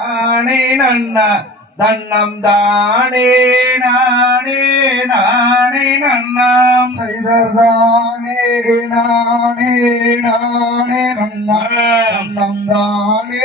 நானே நன்னா தன்னம் தானே நானே நானே நன்னாம். செய்தர் தானே நானே நானே நன்னா தானே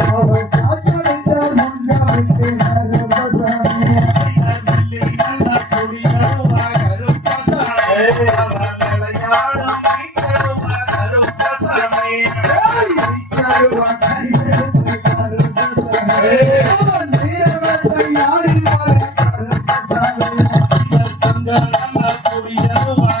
தங்க நம்ம குடியவா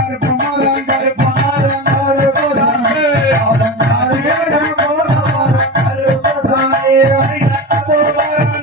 Vamos lá!